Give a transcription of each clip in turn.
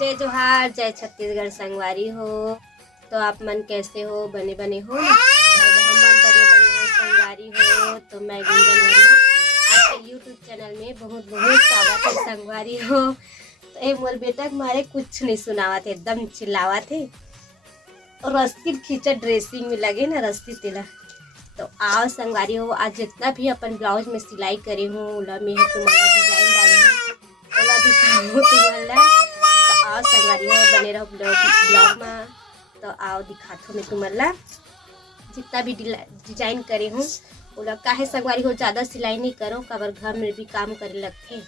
जय जोहार, जय छत्तीसगढ़ संगवारी हो। तो आप मन कैसे हो? बने बने हो ना? हम मन बने बने हो संगवारी हो। तो मैं गुंजन वर्मा आपके यूट्यूब चैनल में बहुत बहुत स्वागत है संगवारी हो। तो ये मोर बेटा मारे कुछ नहीं सुनावा थे, एकदम चिल्लावा थे और रस्ती खींचा ड्रेसिंग में लगे ना रस्ती तिला। तो आओ संगवारी हो, आज जितना भी अपन ब्लाउज में सिलाई करे हूँ ओला में तुम्हारा डिजाइन डाले हूँ ओला दिखाऊँ तुम्हारा। तो आओ संगवारी हो, बने रहो ब्लॉग में। तो आओ दिखाता हूँ मैं तुम्हारा जितना भी डिजाइन करे हूँ ओला। काहे संगवारी हो ज़्यादा सिलाई नहीं करो, कबर घर में भी काम करे लगते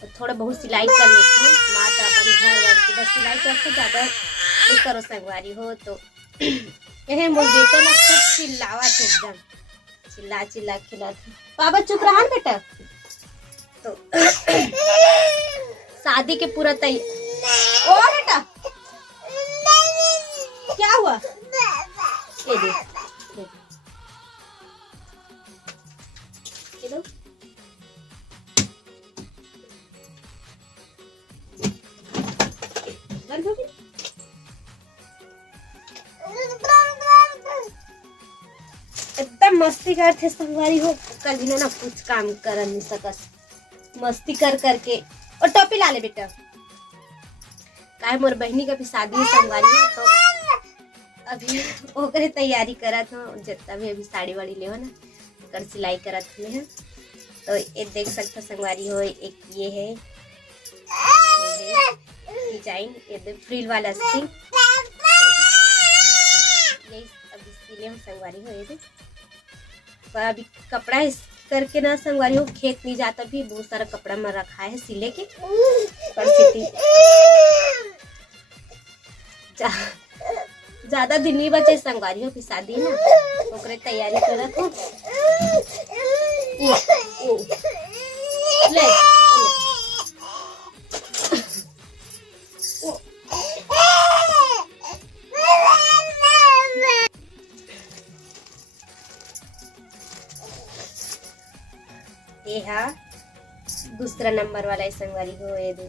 तो थोड़ा बहुत सिलाई कर लेते हैं। मात्र अपन घर वर के बस सिलाई करते, ज़्यादा नहीं करो संगवारी हो। तो यह मोर बेटा ना खूब चिल्लावा थे, एकदम चिल्ला चिल्ला खिला थे। बाबा चुप रहा ना बेटा। तो शादी के पूरा तैयार। ओ बेटा क्या हुआ? ये दे, ये दो। बंद हो गई। एकदम मस्ती करते संगवारी हो, कल भी ना कुछ काम कर नहीं सकस, मस्ती कर करके। और टोपी ला ले बेटा, काहे मोर बहनी का भी शादी है संगवारी हो। तो अभी ओकरे तैयारी करत हो, जितना भी अभी साड़ी वाड़ी ले हो ना कर सिलाई करत हुए हैं। तो ये देख सकते संगवारी हो, एक ये है डिजाइन, ये फ्रिल वाला स्टिंग यही अभी सिले हम संगवारी हो। ये पर अभी कपड़ा इस करके ना संगवारी हो खेत नहीं जाता, भी बहुत सारा कपड़ा में रखा है सिले के परिस्थिति। ज्यादा दिन नहीं बचे संगवारी हो की शादी ना, ओकरे तैयारी करत हो। ले ये हा दूसरा नंबर वाला संगवारी हो। ये दो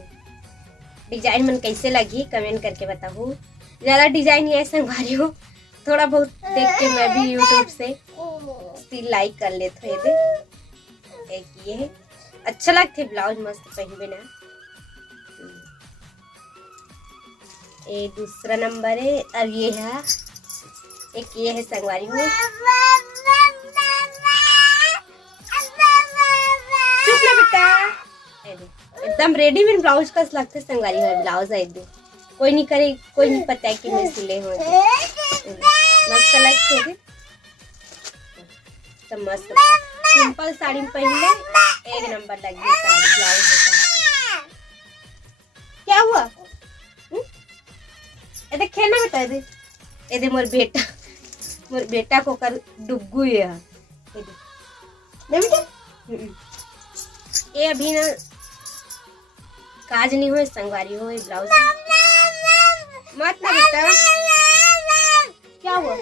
डिजाइन मन कैसे लगी कमेंट करके बताओ। ज्यादा डिजाइन है संगवारी हो, थोड़ा बहुत देख के मैं भी यूट्यूब से स्टिल लाइक कर लेते हो। ये एक ये है, अच्छा लगते ब्लाउज मस्त पहनबे ना। ये दूसरा नंबर है। और ये है एक ये है संगवारी हो। चुप ना बेटा, एकदम रेडीमेड ब्लाउज का लगते संगवारी हो। ब्लाउज है एकदम कोई नहीं करे, कोई नहीं पता है कि मैं सिले हो। मस्त लगते तो मस्त सिंपल साड़ी में पहन ले, एक नंबर लगी साड़ी ब्लाउज है। क्या हुआ? ये खेलना बेटा, ये मोर बेटा को कर डुग्गू है बेटा। ये अभी ना काज नहीं हो संगवारी हो ब्लाउज मत ना बेटा। क्या हुआ?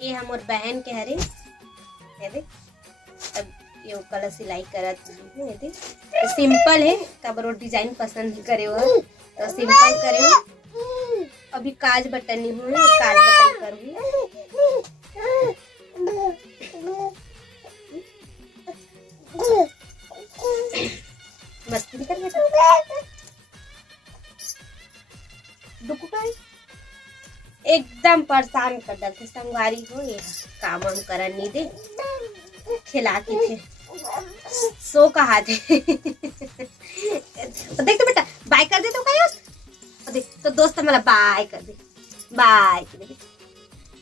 ये हमर बहन के हरे अब ये कलर सिलाई करत है। सिंपल है, कबर डिजाइन पसंद करे हो तो सिंपल करे हो। अभी काज बटन नहीं हुए, काज बटन करूँगी। मस्ती कर एकदम परेशान कर डालते संगवारी हो। ये काम हम कर नहीं दे, खिला के थे सो कहा थे। देख तो बेटा बाय कर दे तो कहीं देख तो दोस्त हमारा बाय कर दे, बाय कर दे,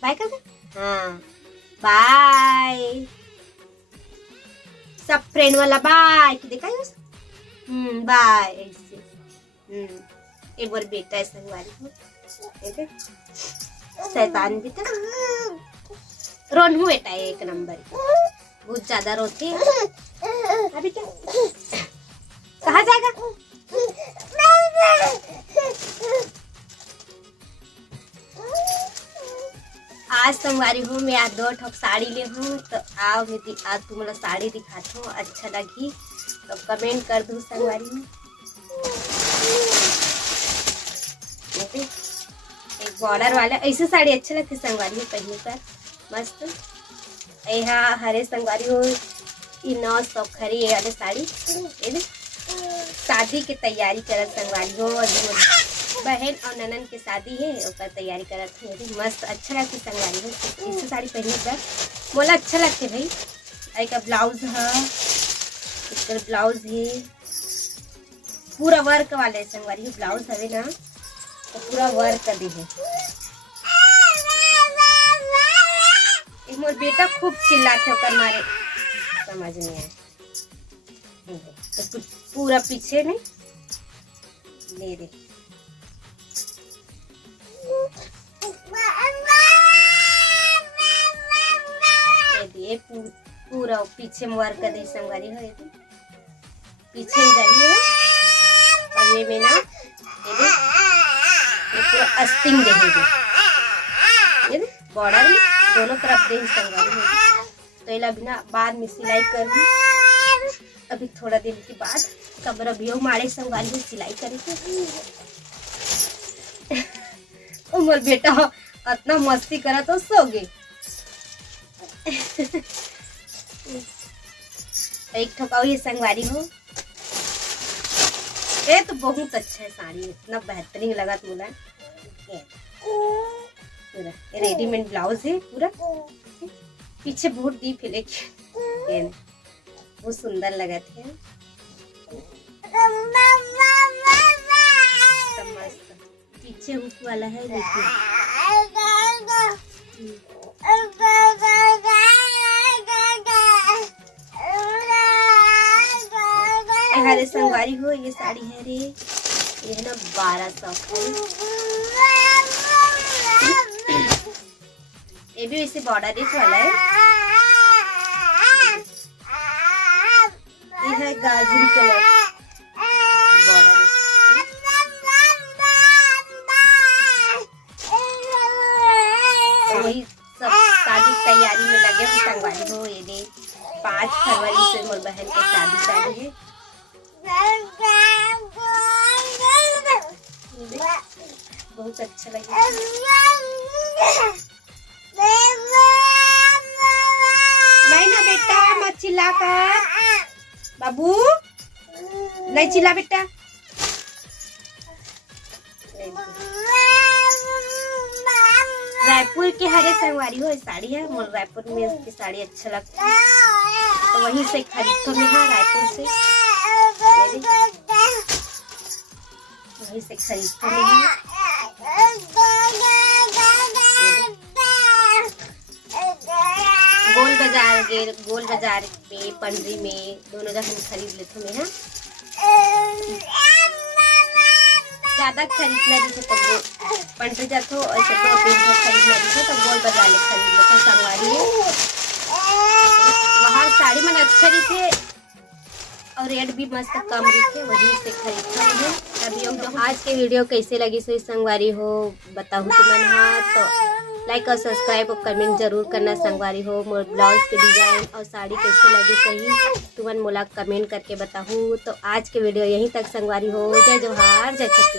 बाय कर दे। हाँ बाय, सब फ्रेंड वाला बाय की देखा बाय ऐसे। एक बार बेटा है संगवारी को शैतान भी था रोनू बेटा एक नंबर, बहुत ज्यादा रोती है। अभी क्या कहाँ जाएगा? आज संगवारी हूँ मैं आज 2 ठोक साड़ी ले हूँ। तो आओ मैं आज तुम्हारा साड़ी दिखाता हूँ, अच्छा लगी तो कमेंट कर दूँ। संगवारी हूँ एक बॉर्डर वाला ऐसे साड़ी अच्छा लगती संगवारी हूँ पहनने पर मस्त। यहाँ हरे संगवारी हो 900 खरी ये वाले साड़ी शादी की तैयारी करत संगवारी हो। बहन और ननन की शादी है और तैयारी करत है मस्त अच्छा लगती संगवारी हो। ऐसे साड़ी पहनने पर बोला अच्छा लगते भाई। एक ब्लाउज है, इसका ब्लाउज है पूरा वर्क वाले संगवारी हो। ब्लाउज है ना तो पूरा वर्क कर दी है। मोर बेटा खूब चिल्लाते हो कर मारे समझ नहीं आए तो पूरा पीछे में ले दे। ये पूरा पीछे में वर्क कर दी संगवारी हो। पीछे में जाइए और ये में ना ये पूरा अस्तिंग देंगे बॉर्डर में दोनों तरफ दे संगवारी हो। तो इला बिना बाद में सिलाई कर दी। अभी थोड़ा दिन के बाद कबर अभी मारे संगवारी में सिलाई करे थे। मोर बेटा इतना मस्ती करा तो सो गए। एक ठोकाओ ये संगवारी हो। ये तो बहुत अच्छा है साड़ी, इतना बेहतरीन लगा मुला। पूरा रेडीमेड ब्लाउज है पूरा पीछे बहुत डीप है लेकिन बहुत सुंदर लगा थे। मस्त पीछे हुक वाला है देखिए। हरे संगवारी हो ये साड़ी है रे, ये है ना 1200। ये भी वैसे बॉर्डर वाला है। ये है गाजरी कलर बॉर्डर। वही सब शादी तैयारी में लगे हुए संगवारी हो। ये 5 फरवरी से मोर बहन की शादी चालू है। बहुत अच्छा लगे। नहीं ना बेटा मत चिल्ला कर बाबू, नहीं चिल्ला बेटा। रायपुर के हरे संगवारी हो साड़ी है मोर। रायपुर में इसकी साड़ी अच्छा लगता है तो वहीं से खरीदो में है रायपुर से। वहीं से खरीदते हैं। गोल बाजार में पंडरी में दोनों जगह खरीद लेते हैं। ज्यादा खरीदना जैसे तो पंडरी जाते हो ऐसे 2-3 खरीदना जैसे तो गोल बाजार में खरीद लेते संगवारी है। वहाँ साड़ी मन अच्छा रही थे और रेट भी मस्त कम रही थे, वहीं से खरीदते हैं। अभी आज के वीडियो कैसे लगी सो संगवारी हो बताओ तुमन हा। तो लाइक और सब्सक्राइब और कमेंट जरूर करना संगवारी हो। मोर ब्लाउज के डिजाइन और साड़ी कैसे लगी सही तुमन मोला कमेंट करके बताऊँ। तो आज के वीडियो यहीं तक संगवारी हो। जय जोहार जय छत्तीसगढ़।